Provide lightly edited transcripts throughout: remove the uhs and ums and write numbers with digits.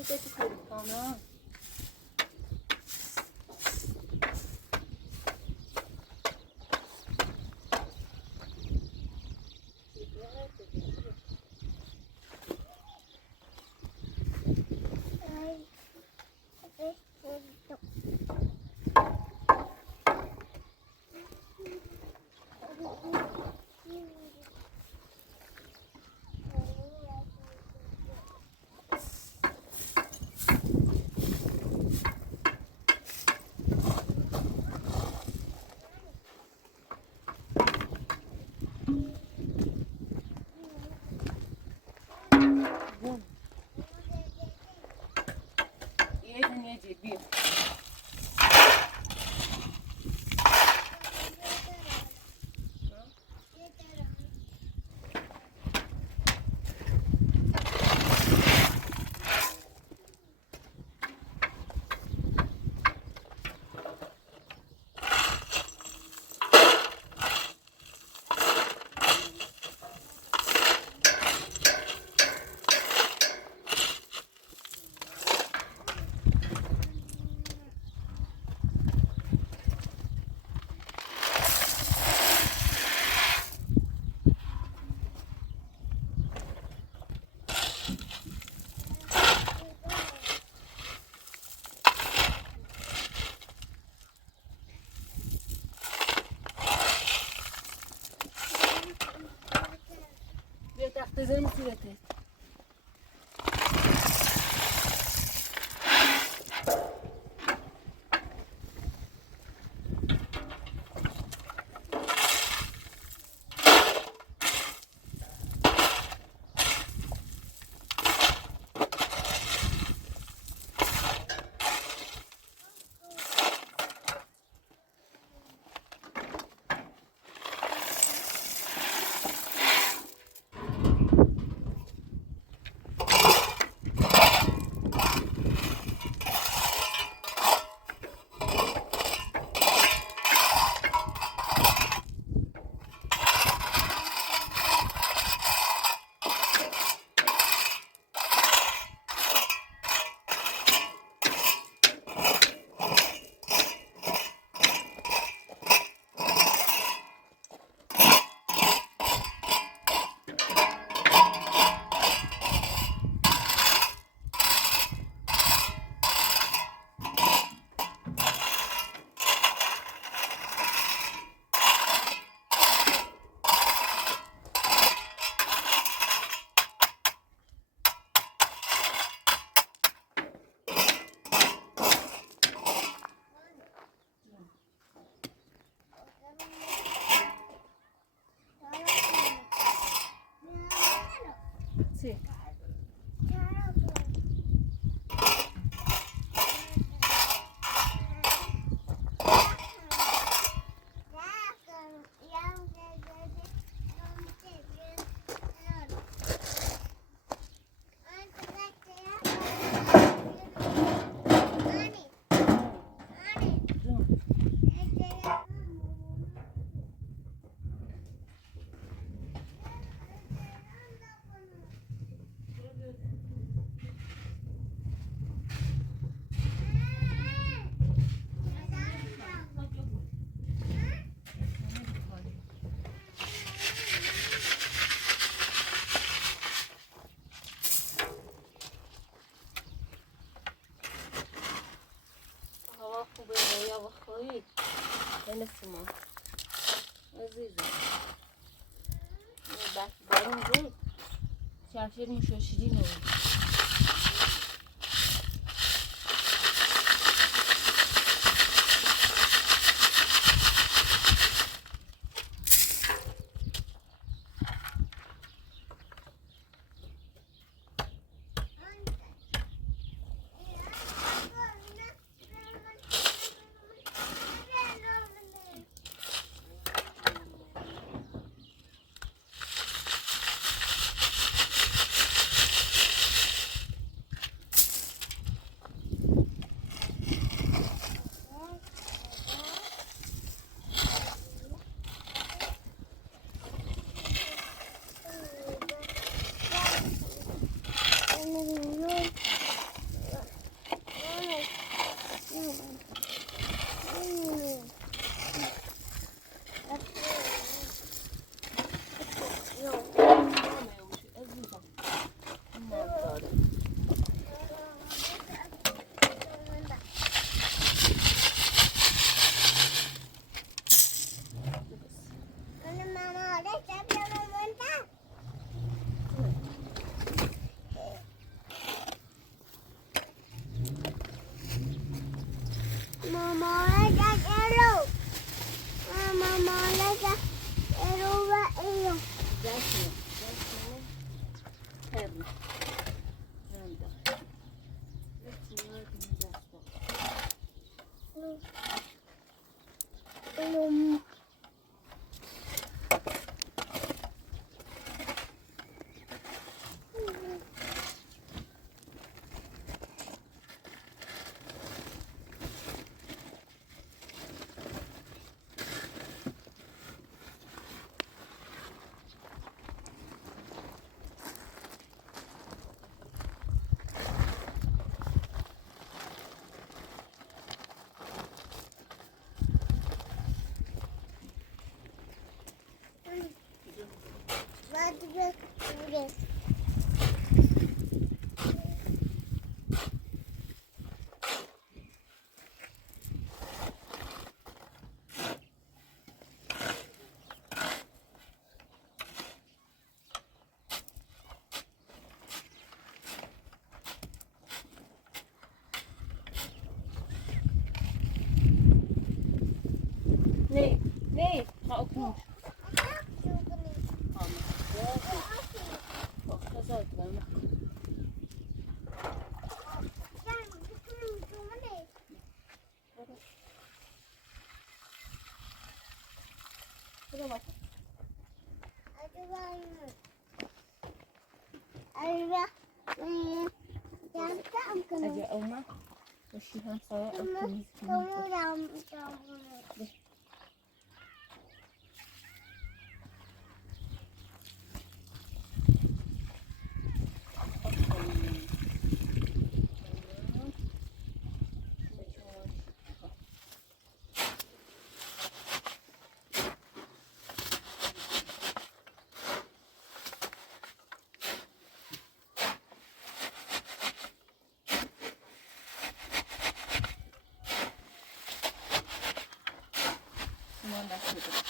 Tudo esse corpo, não. Teyzenin süreti. Sì. هوا خوبه هوا خواهی خیلی سیمان عزیزم بارون بود شرفیر مشاشیدی نمید Nee, nee, ga ook niet. Wacht, dat zou ik wel maken. Ada oma, kasihan saya optimis. Semua dah sudah.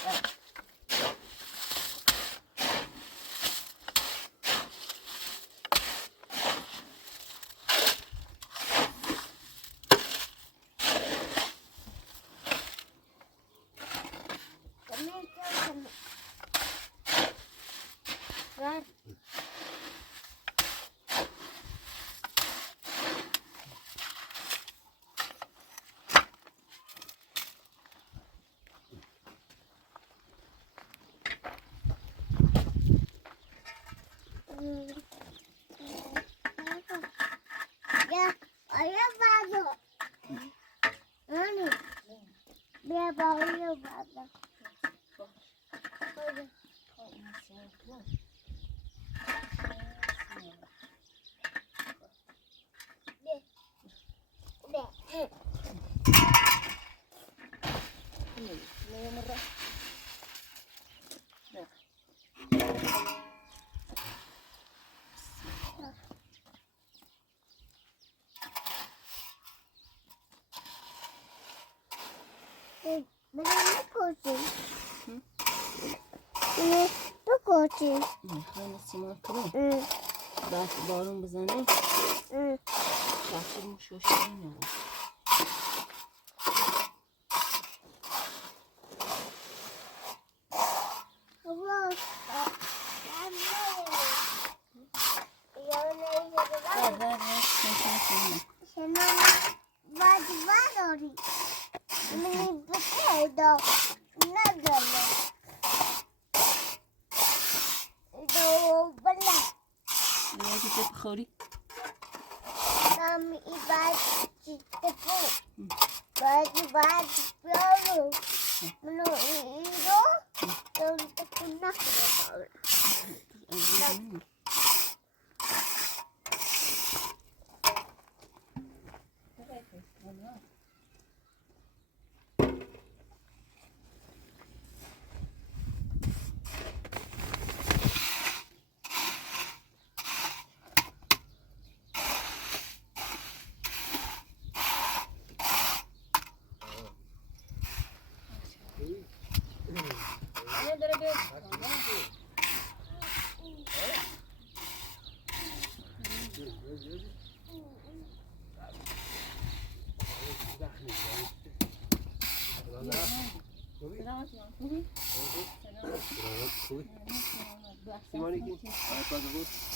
میخوام سیمان کنیم بعد بارون بزنه شخصی شوشی نمون خوری Mami, e vai te vai pro no iro eu tô com na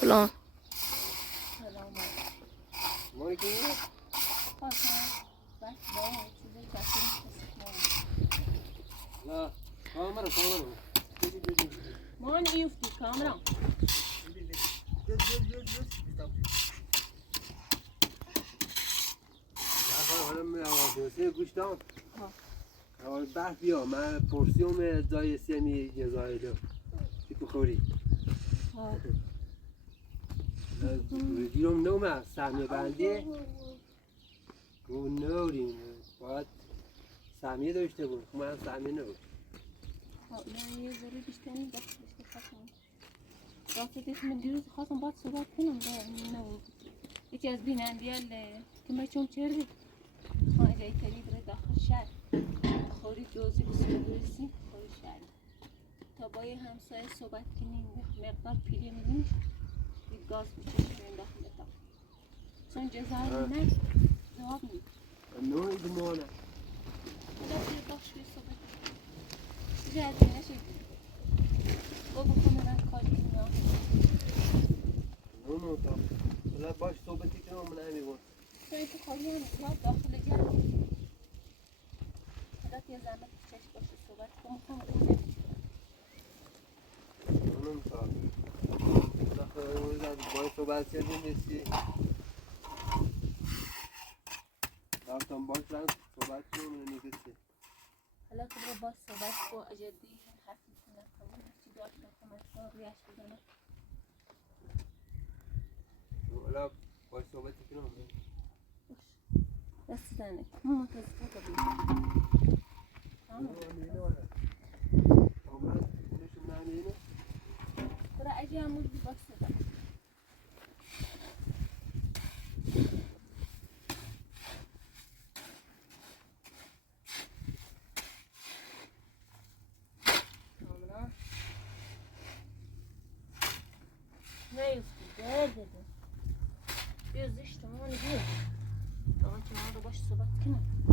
سلام مان يفتي كاميرا گوش دام بحث بیا من پورسیوم جای سیمی جزایلو تی بخوری دیروم نومه سهمیه بنده گو نوریم باید سهمیه داشته بود من سهمیه نور من یه ذره بیشتری دست راستش من دیروز خواستم باید صحبت کنم نه یکی از بینندیال که من چون چرده خانه ایتالی بره داخل شهر خوری جوزی بسیاری خوری شهر تا با یه همسایه صحبت کنیم مقدار پیلی میدیم یه گاز بچشیم داخل اتاق چون جزایی نشد جواب میده نوعی دمانه خدا توی باش روی صحبت جزایی نشد با بخونه من کاری کنم نونو تا حالا باش صحبتی کنم من نمیگم توی تو خواهی هم زیاد داخل جمع خدا توی زحمت چشم باشه صحبت کنم خواهم کنم نونو تا حالا باش صحبت کردیم نیستی رفتم باش رنگ صحبت کنم نمیگستی حالا که برو باز صحبت با اجدی حرفی کنم کنم چی داشت نکنم اصلا رویش بزنم حالا باش صحبتی کنم دست زنه منتظر تو بید برو اجی همون بی باز صحبت نیفتی بده بیا زشت مامانی بیا آقا که من رو باش صحبت کنم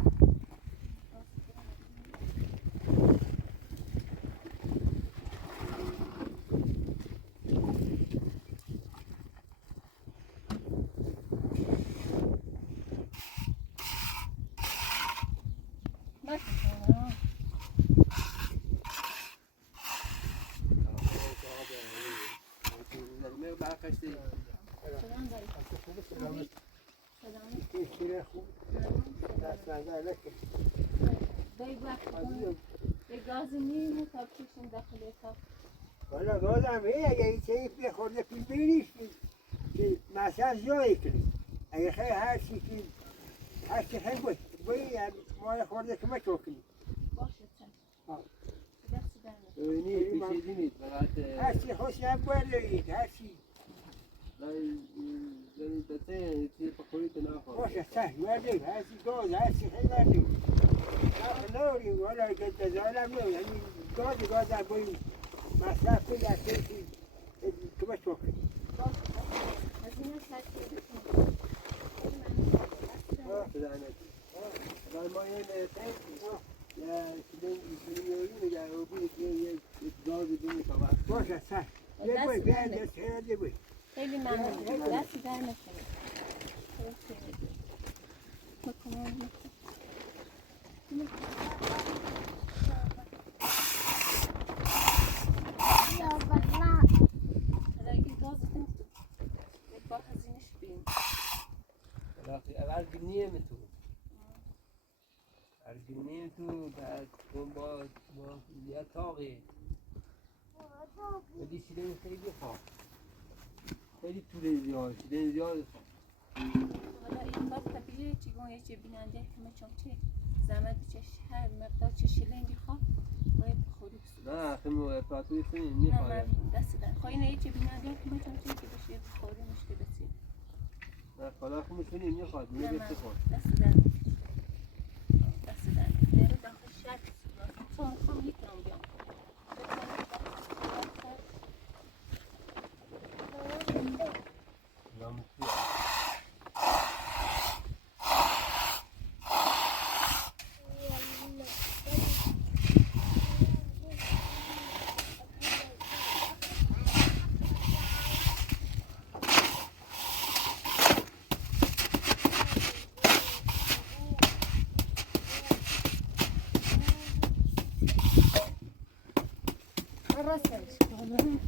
سلام داری کیره خوب دست نظر نکن دایی وقت کنم به گاز نیم تا بکشیم داخل اتاق والا گازم اگه این چیز بخورده پیل بینیش که مثلا جایی کنی اگه خیلی هر چی خیلی باید مال خورده که مچو کنی باشه چند دست در نکن اینی پیشیدی نیست هر چی خوشی هم باید روید هر چی یعنی بچه چی پخوری تو نخور باشه سه وردیم هر چی گاز هر چی خیلی وردیم نوریم والا که دزالم نو یعنی گاز هم باید مصرف کنی در چیزی که مچو کنی باشه از این سر که بکنم بدانید ولی ما این یا شدیم میگه او بود یک گازی بینی که وقت باشه سه یه باید بیاید دست هرده باید خیلی ممنون دست در نکنید بکنم حالا اگه گازتون یک بار هزینش بیم اول گنیم تو گنیم تو بعد با یه تاقی ولی شیرین خیلی خواه خیلی طول زیاد شیرین زیاد خواه حالا این کار طبیعیه چیگون یه چه بیننده همه چون چه زحمت بچش هر مقدار چه شیلنگی خواه باید بخوری بسید نه خیلی افراتوی سنین نه میخواه ممنون دست در خواهی نه یه چه بیننده همه چون چه که بشه بخوری مشته بسید نه خدا خیلی سنین میخواد نه میگه بخور دست در دست در نیرو داخل شهر چون میخوام میتونم بیام راستش کنم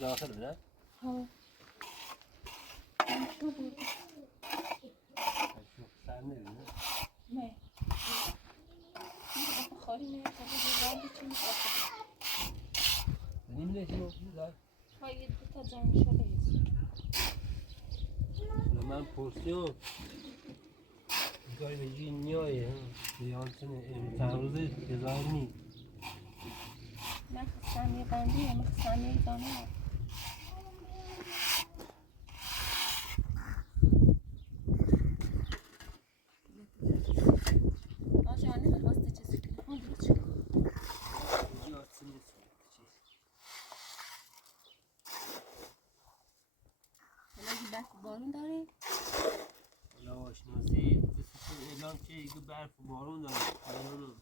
داخل نه؟ ها سر نمیده؟ نه خالی میاد تا چی میشه نمیده چی مفید ها یه دو تا جان شده من پرسیام کاری به جی نیایه بیانتونه امتحان هزار نی من خستم یه بندی من خستم یه دانه آجانه خواسته چیزی کنه ها درست شد جی آتسی نیست حالا یه برف بارون داره حالا آشناسی دستشون اعلام که ایگه برف و بارون داره ایرانو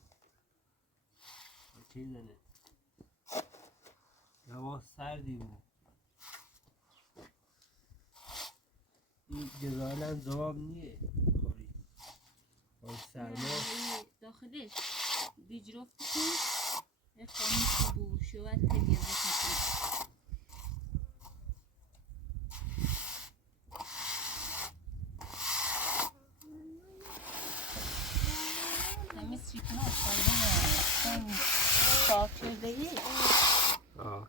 چی زنه هوا سردی بود این جزایل هم جواب نیه خوری با سرما داخلش بیجرفتی که یه خانوش بود شوید خیلی ازش میکنه همه سیپنا سایرون صاف کرده ای آه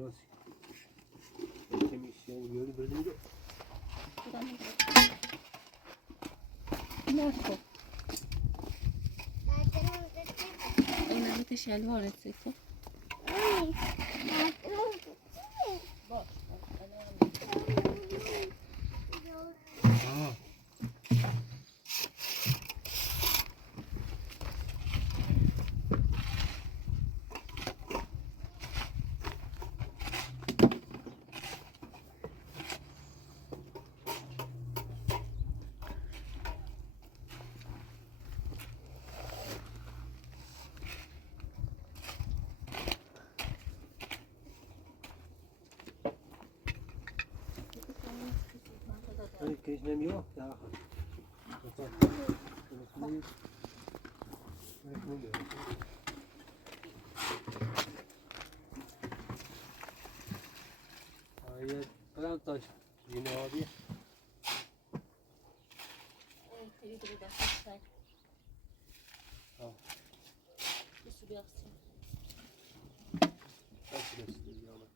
درست که میشه یوری بردیم جو نکن این نمیت شلوارت سکو باش کش نمیو در آیا کدام تاش جینه آبی خیلی داره دستش سگ آه بسو بیافتیم تاش رسیده بیامه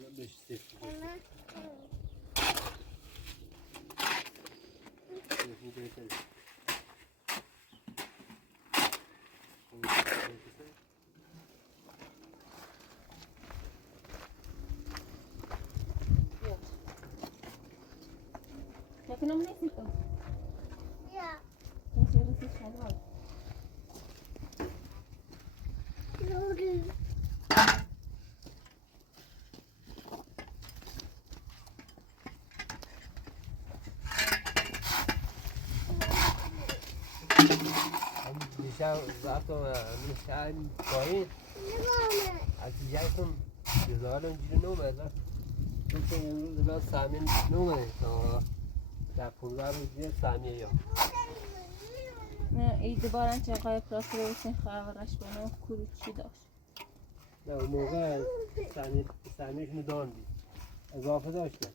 یا بهش سیفتی سیفتی بهتره نکنم نیستی تو یا نیستی روزی شلوار نوری دیشب رفتم میشن پایین نگامه از دیگرتون جزایل اونجوری نومد چون که امروز من سهمیه نومده تا در 15 روز دیگه سهمیه یا نه ایده بارن چه قای پلاس رو بسین خواهرش بنا کروچی داشت نه اون موقع سهمیهشونو داندی اضافه داشتن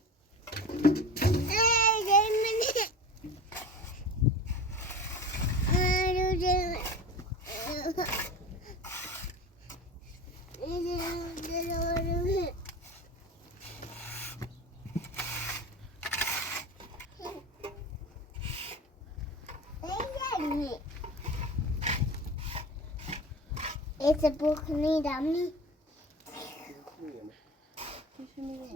It's a book need on me. کشو میره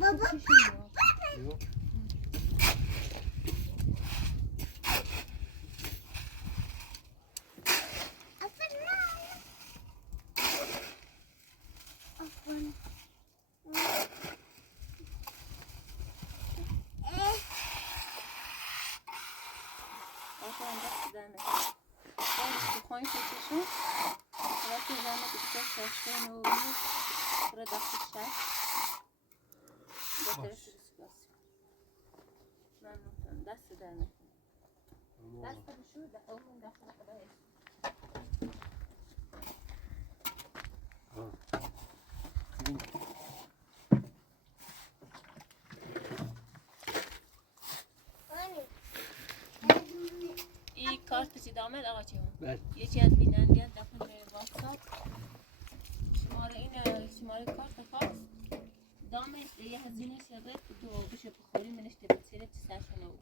Baba کنم دست در نکنم باید تو خواهی کششون وقتی زحمت بیشتر شاشتین و برای دست شد با طرف رسیداسی ممنون دست در نکنم دست بشو دفعه اون دفعه خدایش این کارت چی دامد آقا چی بله یکی از بینندگان دفعه به واتساپ شماره کارت خاص دامش یه هزینه شده تو بشه بخوری منش تبصیره چی سرشنه او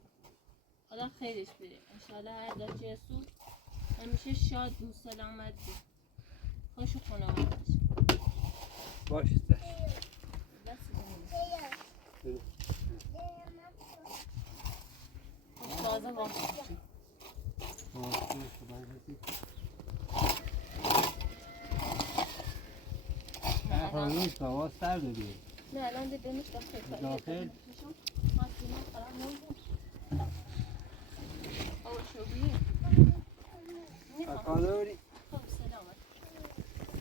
خدا خیرش بده انشالله هر داچه سود همیشه شاد و سلامت بی خوش و خانوادش باشه دست بمونه تازه واقعی خانوش سوا سر داریم نه الان ده بینش داخل داخل ماسینا خراب نبود آور شوگی خانوری خب سلامت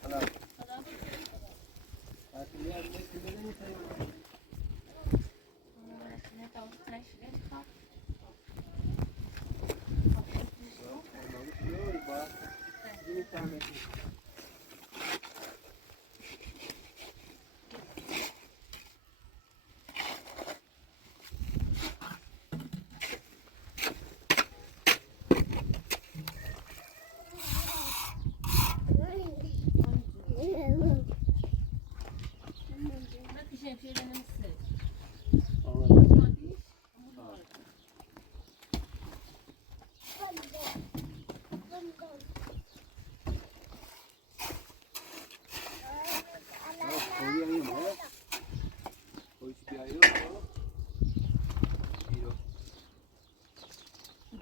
خدا خدا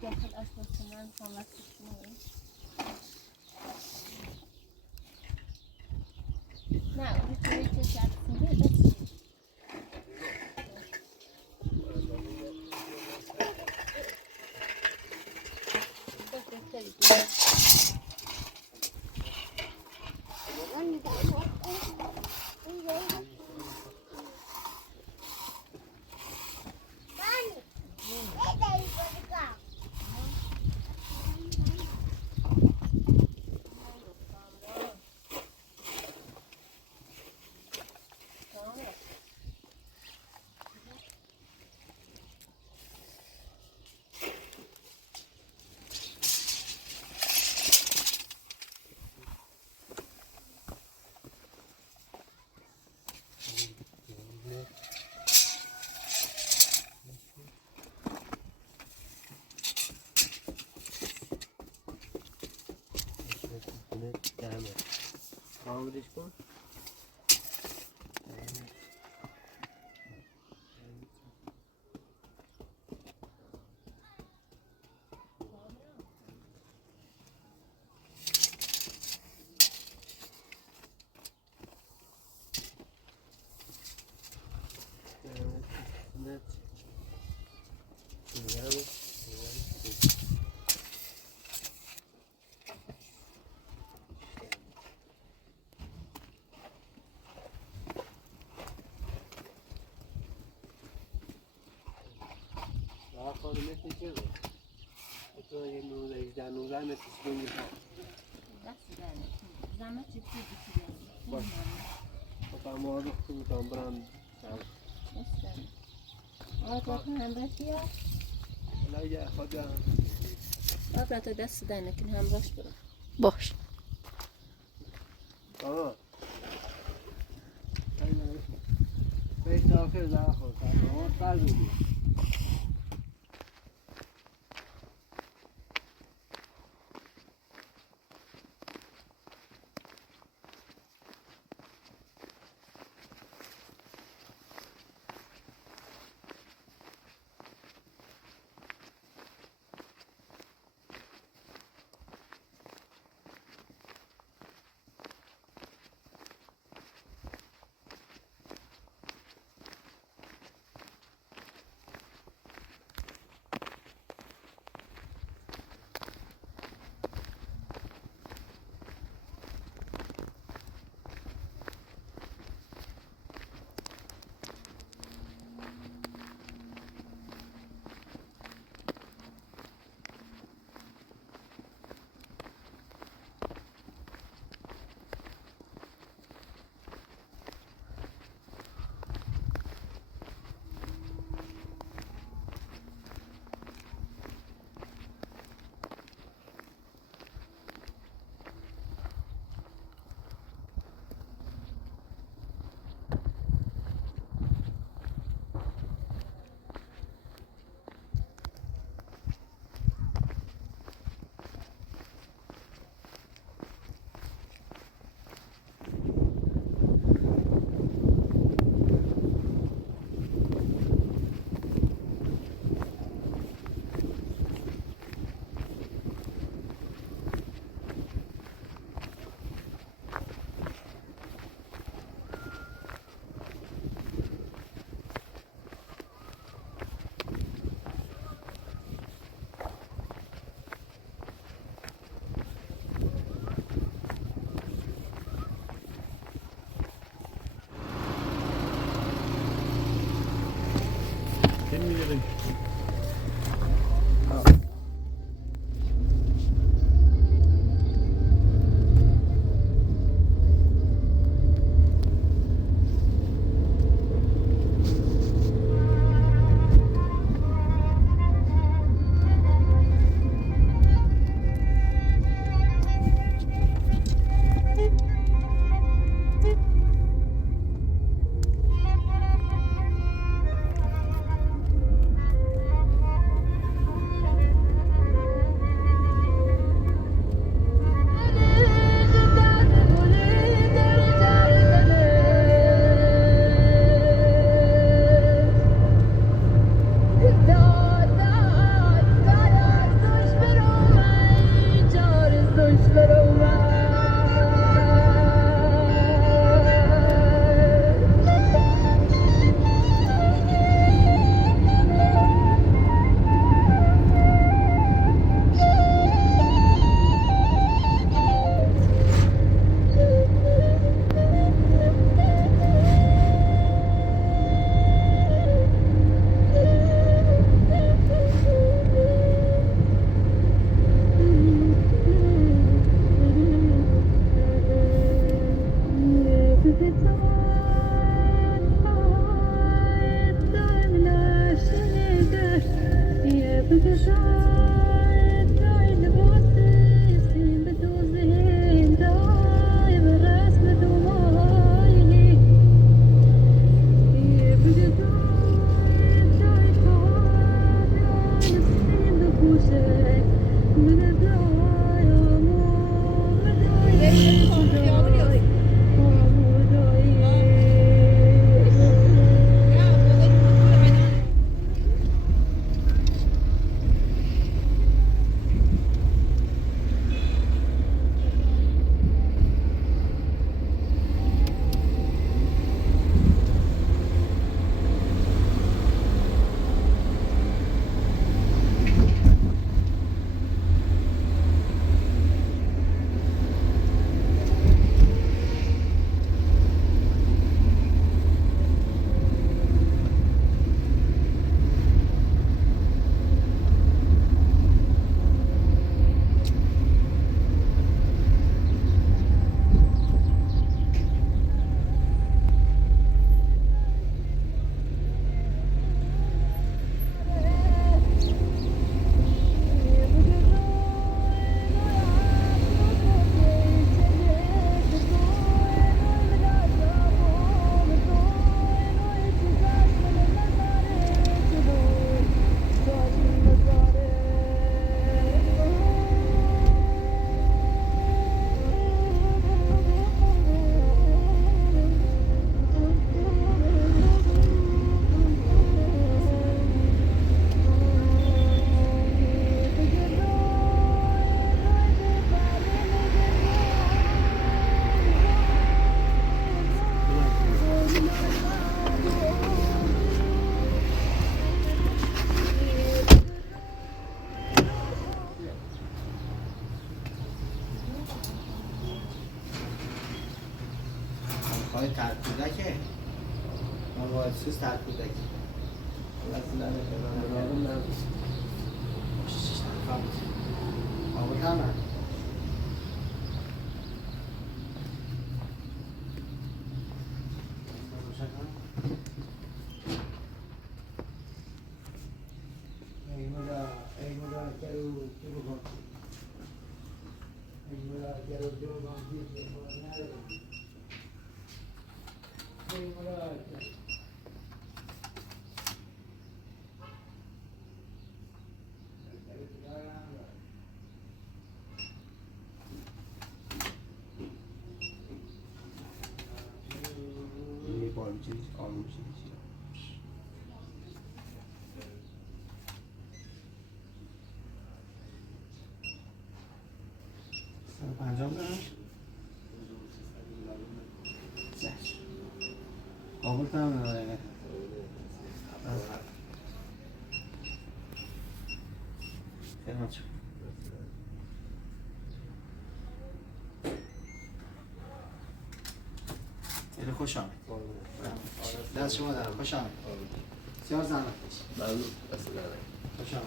داخل اشپزخونه هم وقتش نه اون توی که شرطونه بس آمدش کن خانم مثل چه بود؟ تو یه 19 متر سکنگی ها دست دارم زحمت چی بگی باش خب اما آدم خود هم برم دست آقا تو همراه بیا حالا یه خود هم آقا تو دست در نکن همراهش برو باش آه بیش داخل در خود اما سر دودی بریم. های ترک کودکه موادسوز ترک کودکی آبو تمام انجام بدم قابل کنم نمایه خیلی چون خیلی خوش آمد دست شما در خوش آمد بسیار زحمت کشید. ممنون. دست در نکنه. خوش آمد.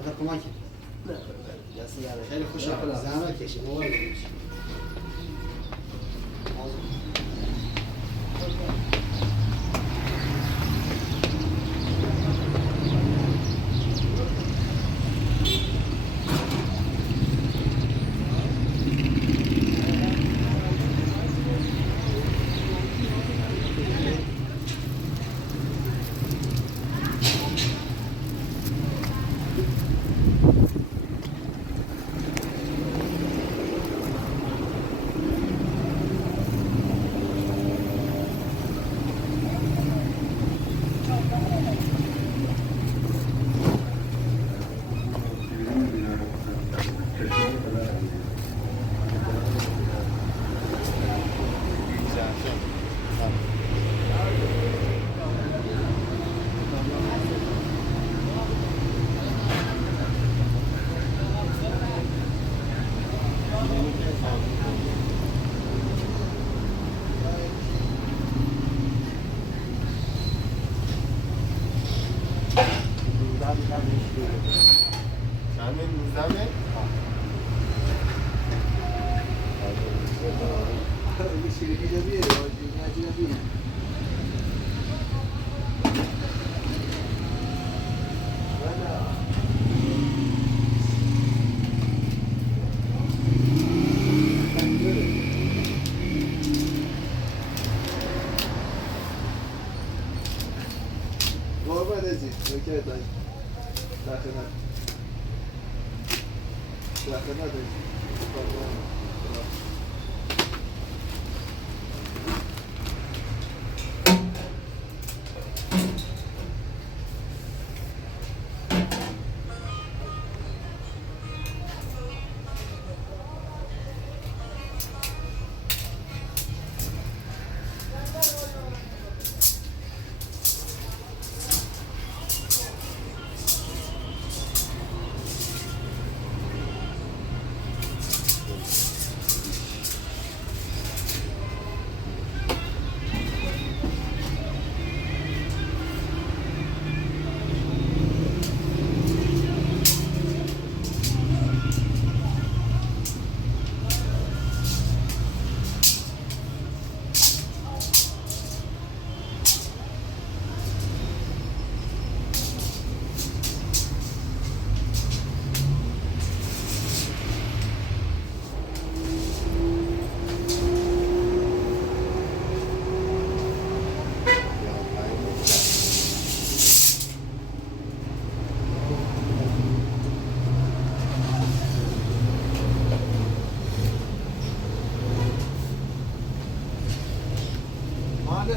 بذار کمک کنید. نه دست در نکنه. خیلی خوش آمد. زحمت کشید. مبارک باشید.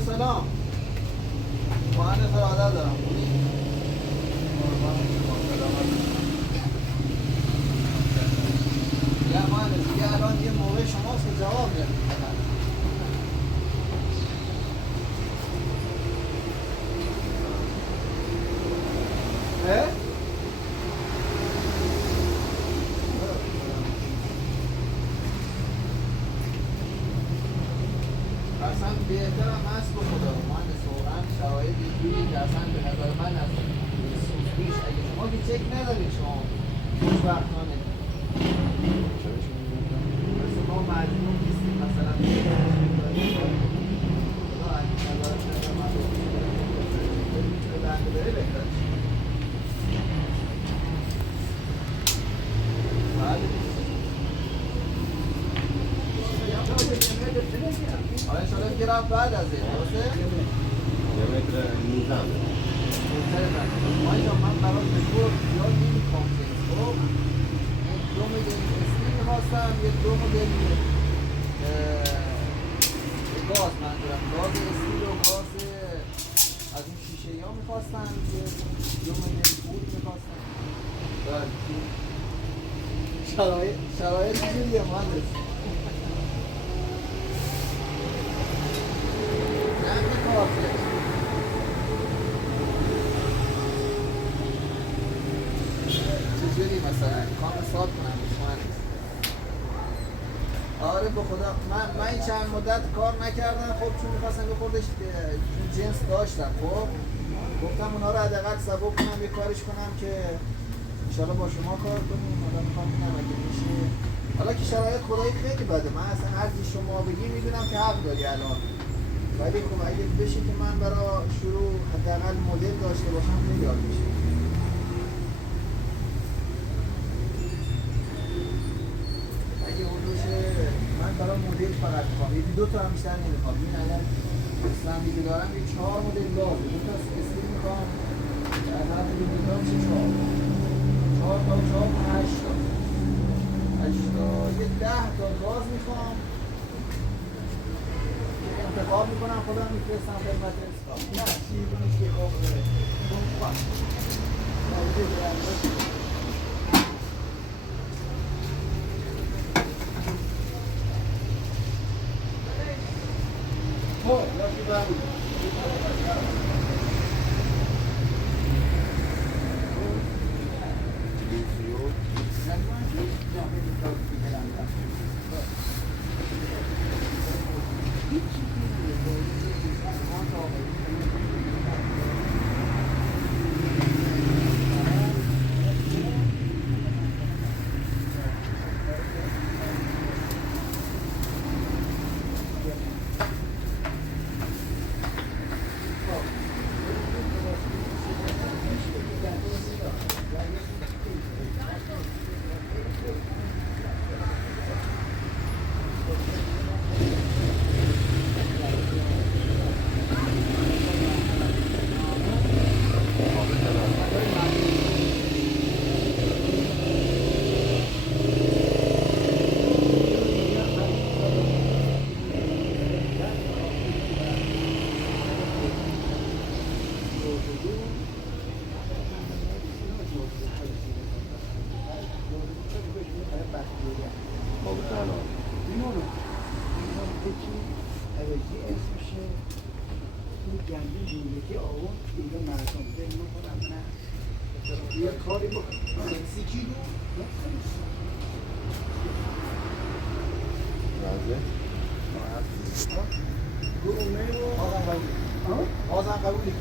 سلام. مهندس ارادت دارم. یا مهندس دیگه الان یه موقع شماست که جواب بدید. اصلا بهترم هست به خدا مهندس واقعا شرایط اینجوری که اصلا به نظر من از پیش اگه شما که چک ندارید شما خوشبختانه مثل ما مجموع نیستیم مثلا خدا اگه نظارت نظر من رو میتونه بنده بره بهتر آره شده که رفت بعد از این درسته؟ یه متر 19 ما اینجا من برای مشهور زیاد نمی‌خوام خب دو مدل اسمی می‌خواستم یه دو مدل گاز منظورم گاز اسمی و گاز از این شیشه ها می‌خواستم یه دو مدل بود می‌خواستم شرایط چجوریه مهندس؟ چجوری مثلا کام حساب کنم مهندس آره به خدا من این چند مدت کار نکردم خب چون می‌خواستم یه خورده چون جنس داشتم خب گفتم اونا رو حداقل سبک کنم یه کاریش کنم که انشالله با شما کار کنیم حالا میخوام ببینم اگه میشه حالا که شرایط خدایی خیلی بده من اصلا هر چی شما بگی میدونم که حق داری الان ولی خب اگه بشه که من برای شروع حداقل مدل داشته باشم خیلی عالی میشه اگه حدوشه من برای مدل فقط میخوام یکی دو تا هم بیشتر نمیخوام این الان اسلامی که دارم یه 4 مدل لازم دو تا اسکیل میخوام در هر مدل میخوام چه 4 تا 4 تا 8 تا 8 تا یه 10 تا گاز میخوام انتخاب میکنم خودم میفرستم خدمت اسکاپ نه چیزی نیست که خواب بره بازم قبولی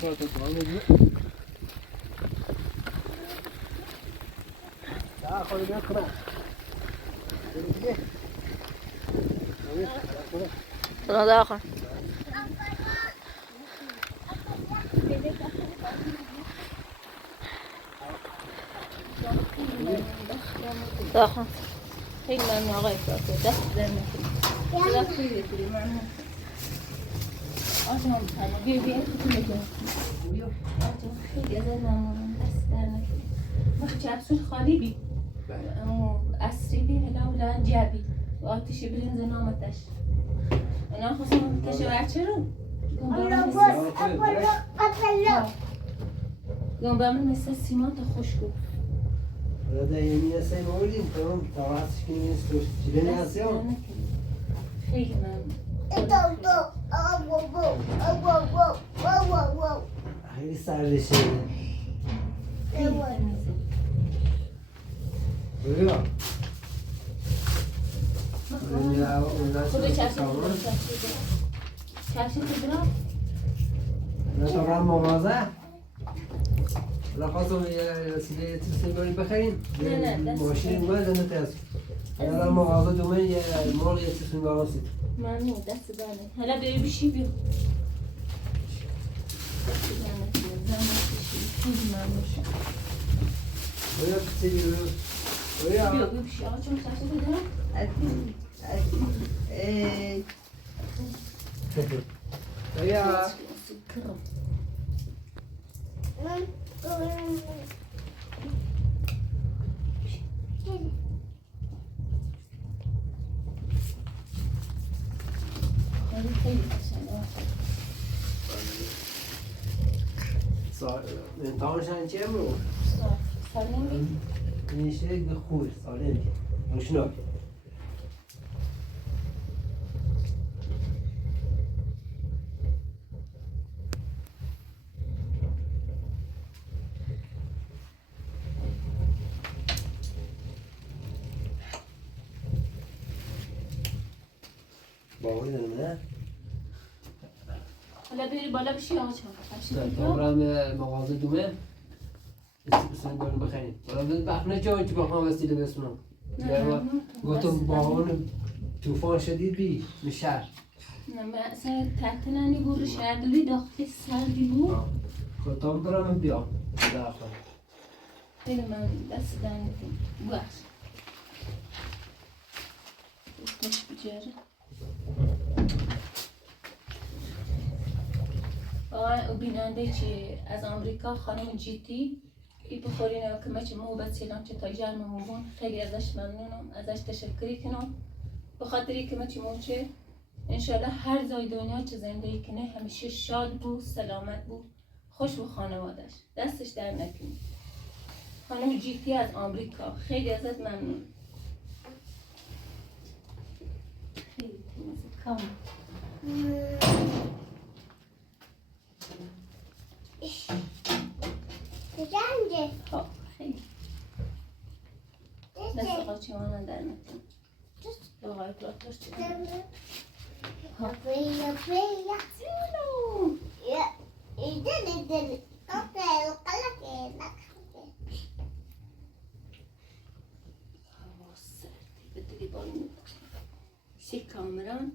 تو باید تا خواهی نکنم خدا داخل داخل خیلی ممنون آقای فاطمه دست در نکنید چقدر خیلی خیلی ممنون آجام بیا بیا خیلی بگم آجام خیلی ازت ممنونم دست در نکنید وقت چپسون خالی بی اما اصری بی هلا ولا جابی آتش برنز نامتش انا خواستم کشه برچه رو گم با من مثل سیمان تا خوشگو ده یمین سه موردیم تمام تواسش که نیست تو چیلی نیستیم خیلی ممنون خیلی سردشه خیلی تمیزه بیا خدا چشم چشم برام نه تو رام مغازه لا خواستم یه سیده سیگاری بخریم نه، دست ماشین اومد نه تاس رام مغازه دومه یه مال یه چیزی باوسید ممنون دست دانه حالا بری بشی بیا دست دانه زحمت بشی خیلی ممنون شد بیا سیدی بیا بیا بشی آقا چون چشم بدارم بیا کرم خیلی قشنگه امتحانشان چه امرو؟ سالمی نیشه خوب سالم مشناک باوری دارم نه؟ حالا بری بالا بشی آقا چون برام مغازه دومه استفسان دارم بخریم برام بخنه جایی که بخوام وسیله بسونم گفتم باون طوفان شدید بی میشر نه من اصلا تحت نانی برو شهرداری داخل سردی بود خودم برام بیام داخل خیلی من دست دانی باش دستش بجاره آقا بیننده چی از آمریکا خانم جیتی ای بخورین که ما چه محبت سیلام چه تا جرم موبون خیلی ازش ممنونم ازش تشکری کنم بخاطری که ما چه موچه انشالله هر زای دنیا چه زندگی کنه همیشه شاد بود سلامت بود خوش بود خانوادش دستش در نکنی خانم جیتی از آمریکا خیلی ازت ممنون خیلی تمیزه کام Güzelce. خب خیلی دست قاچی مانن در نکنی آقای پراتوش چه Yapıyor. Ya, izle. Okey, kalak bak. هوا سردی بدری بارون سی کامران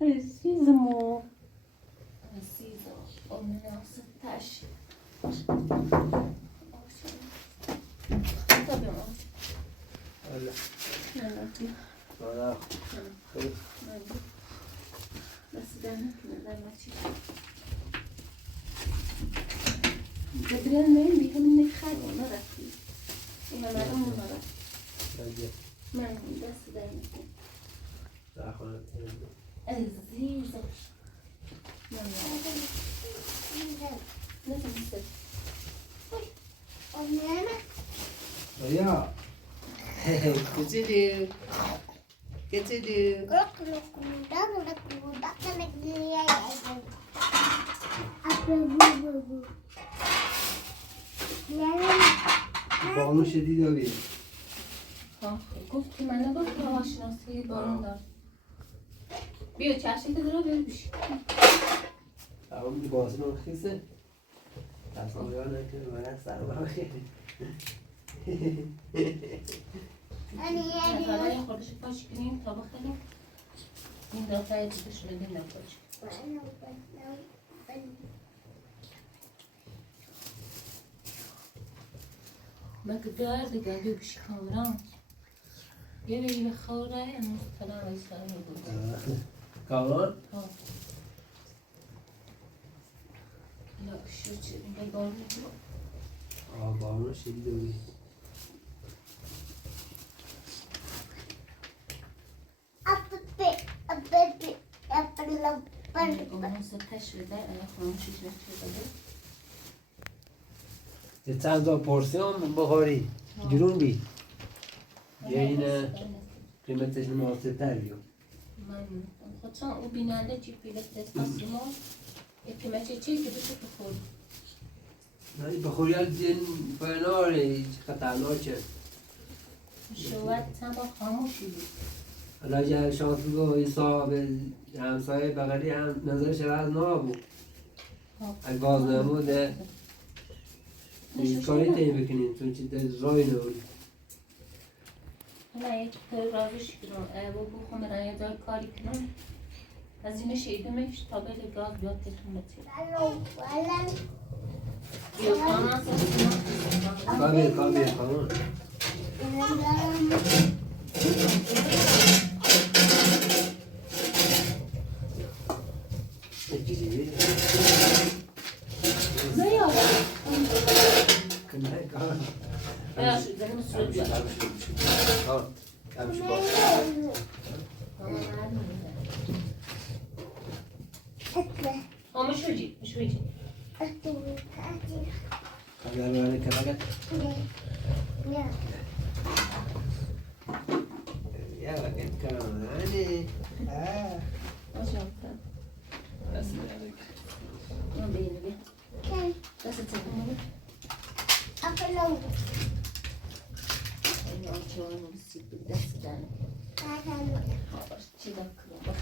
عزیزم مناسب تش الله نه آره خیلی دست در نکنه در بچه بدرن نیم بی همین نخرم نرفتی این مردم نرفت من دست در نکنه زخانه عزیزم نتونسته آیا کچیلی کچیلی بارون شدید آبی گفت که من نگفت که هوا شناسی بارون دار بیا چشتی که داره بیا بیش اما بازون خیسه تصمیم یاد نکنه من سر برای خیلی نفرهای خودش پاش کنیم تا بخیریم این دفعه دیگه بدیم نپاش من که درد گردو بیش کامران یه بگی به خوره امروز تلام از سر بود کامران؟ یا شو چه میگه بارون بود بارون شدید آبی اون ستش بده خاموشش نشده یه چند تا پورسیون بخوری جرون بی یه این قیمتش مناسب تر بیو من خودشان او بیننده چی پیلت دستاسی ما اکیمه چی که بشه بخوری نه بخوری از دین بیناره خطرناکه شوید با خاموشی بود حالا اگر شانس بگو ایسا به همسایه بغلی هم نظرش عوض نابود اگه گاز نموده هیچ کاری تایی بکنیم چون چی در رای نبود حالا یک رازش کنم و بخون برای یه دار کاری کنم از این شیدمش تا بله گاز بیاد تتون بتید بیو کامان ساسی کابیر کامون نیاره کنه کار یا شد زنیم سرود بیاد کمش باش مشوجی اگر برای کنه یا وقت کنه هنی ماشاءالله دست میاد من بینه بیا دست تکون بگیر این آنچه های مرسی بود دست دنه باش چی دار کنم باش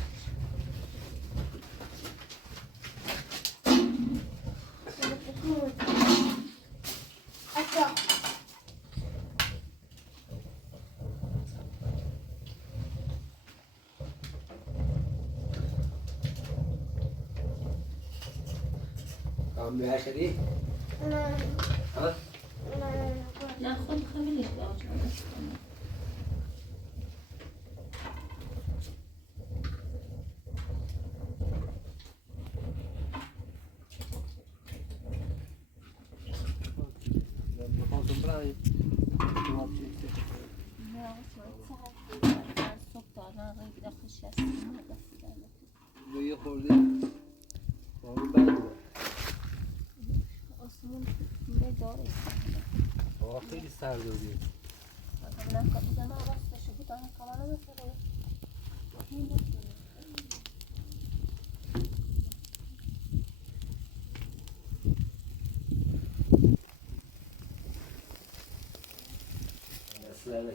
کام به آخری ها نه خود خیلیش به آجان یه خورده بارون بند بود آسمون میره داره خیلی سرد بود من کاری من راستش بود آن کاملا بسره اصلا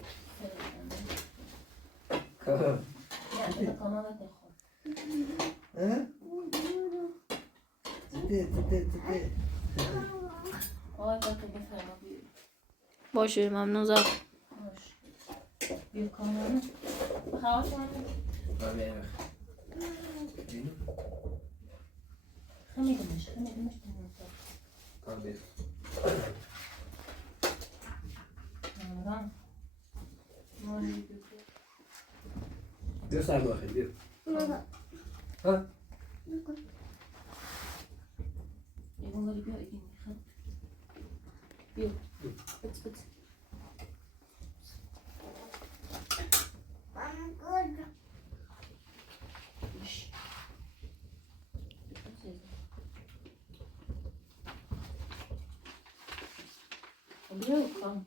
کام نه کاملا بخور تته آقای با تو بفرما بیو باشه ممنون زد بیو کاملا خواهش من خمیدمش کابیر کاملا مالی بیو بیا سر باخیر بیا نه. ها ایوان ولی بیا ایگین میخواد بیا بچ بچ من گرد. باش. بیا کام